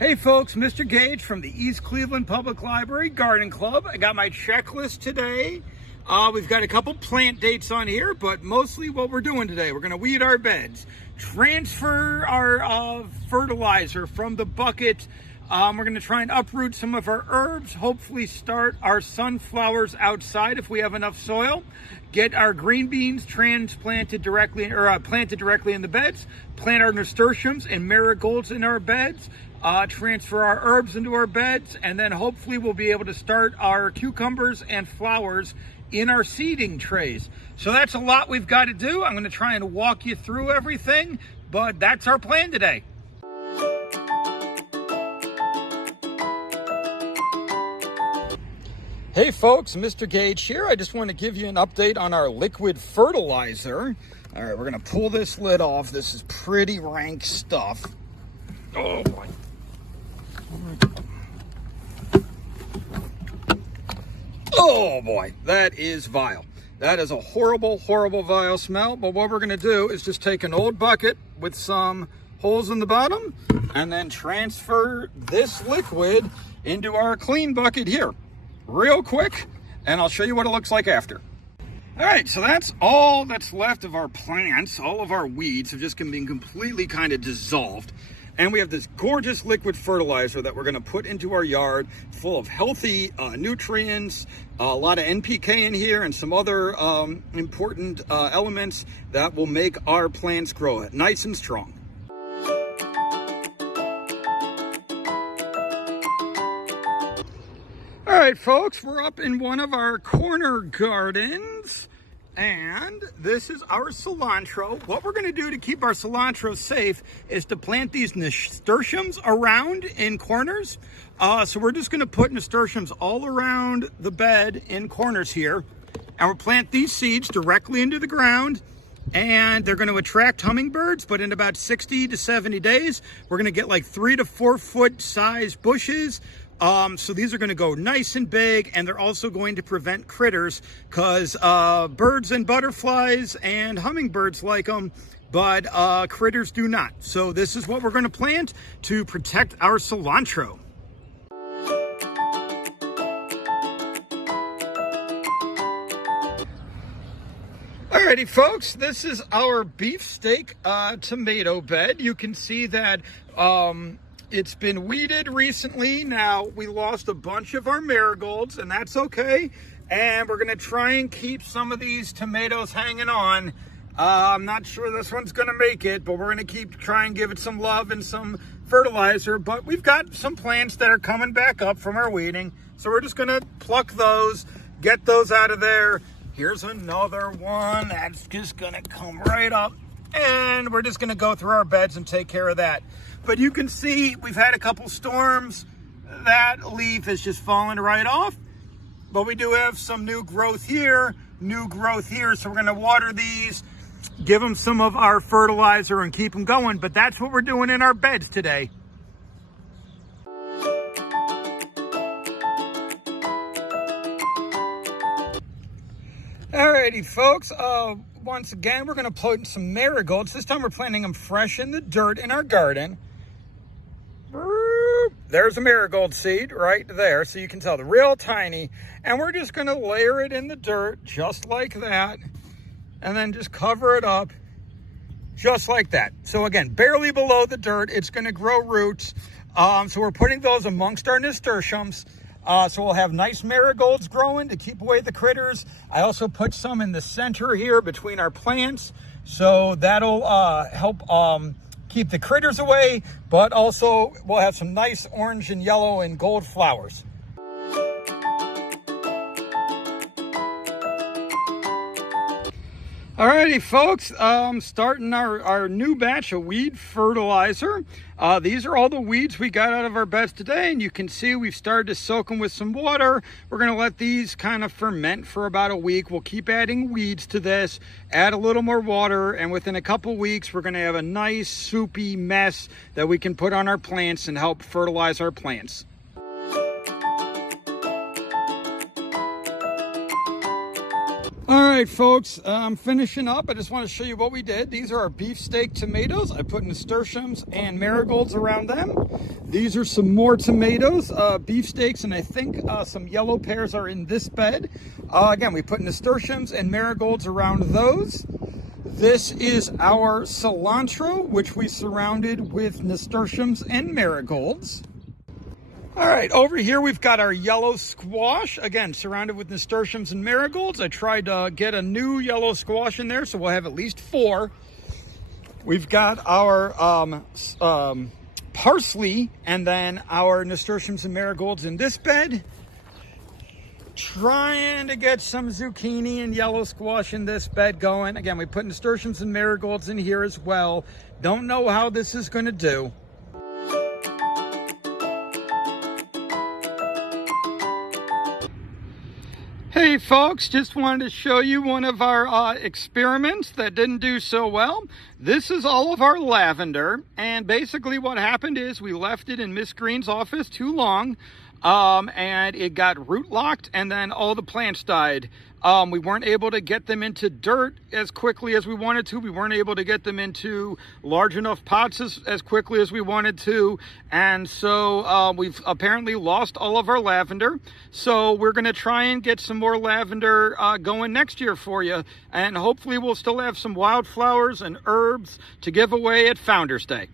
Hey folks, Mr. Gage from the East Cleveland Public Library Garden Club. I got my checklist today. We've got a couple plant dates on here, but mostly what we're doing today, we're going to weed our beds, transfer our fertilizer from the bucket. We're going to try and uproot some of our herbs, hopefully start our sunflowers outside if we have enough soil, get our green beans planted directly in the beds, plant our nasturtiums and marigolds in our beds, transfer our herbs into our beds, and then hopefully we'll be able to start our cucumbers and flowers in our seeding trays. So that's a lot we've got to do. I'm going to try and walk you through everything, but that's our plan today. Hey folks, Mr. Gage here. I just want to give you an update on our liquid fertilizer. All right, we're going to pull this lid off. This is pretty rank stuff. Oh boy. Oh boy, that is vile. That is a horrible, horrible, vile smell. But what we're going to do is just take an old bucket with some holes in the bottom and then transfer this liquid into our clean bucket here real quick, and I'll show you what it looks like after. All right, so that's all that's left of our plants. All of our weeds have just been completely kind of dissolved. And we have this gorgeous liquid fertilizer that we're going to put into our yard, full of healthy nutrients, a lot of NPK in here, and some other important elements that will make our plants grow nice and strong. All right, folks, we're up in one of our corner gardens, and this is our cilantro. What we're going to do to keep our cilantro safe is to plant these nasturtiums around in corners. So we're just going to put nasturtiums all around the bed in corners here, and we'll plant these seeds directly into the ground, and they're going to attract hummingbirds. But in about 60 to 70 days, we're going to get like 3 to 4 foot size bushes. So these are going to go nice and big, and they're also going to prevent critters, because birds and butterflies and hummingbirds like them, but critters do not. So this is what we're going to plant to protect our cilantro. Alrighty folks, this is our beefsteak tomato bed. You can see that it's been weeded recently. Now, we lost a bunch of our marigolds, and that's okay. And we're going to try and keep some of these tomatoes hanging on. I'm not sure this one's going to make it, but we're going to try and give it some love and some fertilizer. But we've got some plants that are coming back up from our weeding, so we're just going to pluck those, get those out of there. Here's another one that's just going to come right up, and we're just going to go through our beds and take care of that. But you can see we've had a couple storms. That leaf is just falling right off. But we do have some new growth here. So we're going to water these, give them some of our fertilizer, and keep them going. But that's what we're doing in our beds today. Alrighty, folks. Once again, we're going to put in some marigolds. This time we're planting them fresh in the dirt in our garden. There's a marigold seed right there, so you can tell they're real tiny. And we're just going to layer it in the dirt just like that, and then just cover it up just like that. So again, barely below the dirt, it's going to grow roots. So we're putting those amongst our nasturtiums. So we'll have nice marigolds growing to keep away the critters. I also put some in the center here between our plants, so that'll help keep the critters away, but also we'll have some nice orange and yellow and gold flowers. Alrighty folks, starting our new batch of weed fertilizer. These are all the weeds we got out of our beds today, and you can see we've started to soak them with some water. We're going to let these kind of ferment for about a week. We'll keep adding weeds to this, add a little more water, and within a couple weeks we're going to have a nice soupy mess that we can put on our plants and help fertilize our plants. All right, folks, I'm finishing up. I just want to show you what we did. These are our beefsteak tomatoes. I put nasturtiums and marigolds around them. These are some more tomatoes, beefsteaks, and I think some yellow pears are in this bed. Again, we put nasturtiums and marigolds around those. This is our cilantro, which we surrounded with nasturtiums and marigolds. All right, over here we've got our yellow squash, again, surrounded with nasturtiums and marigolds. I tried to get a new yellow squash in there, so we'll have at least 4. We've got our parsley and then our nasturtiums and marigolds in this bed. Trying to get some zucchini and yellow squash in this bed going. Again, we put nasturtiums and marigolds in here as well. Don't know how this is going to do. Hey folks, just wanted to show you one of our experiments that didn't do so well. This is all of our lavender, and basically what happened is we left it in Miss Green's office too long, and it got root locked, and then all the plants died. We weren't able to get them into dirt as quickly as we wanted to. We weren't able to get them into large enough pots as quickly as we wanted to. And so we've apparently lost all of our lavender. So we're going to try and get some more lavender going next year for you. And hopefully we'll still have some wildflowers and herbs to give away at Founders Day.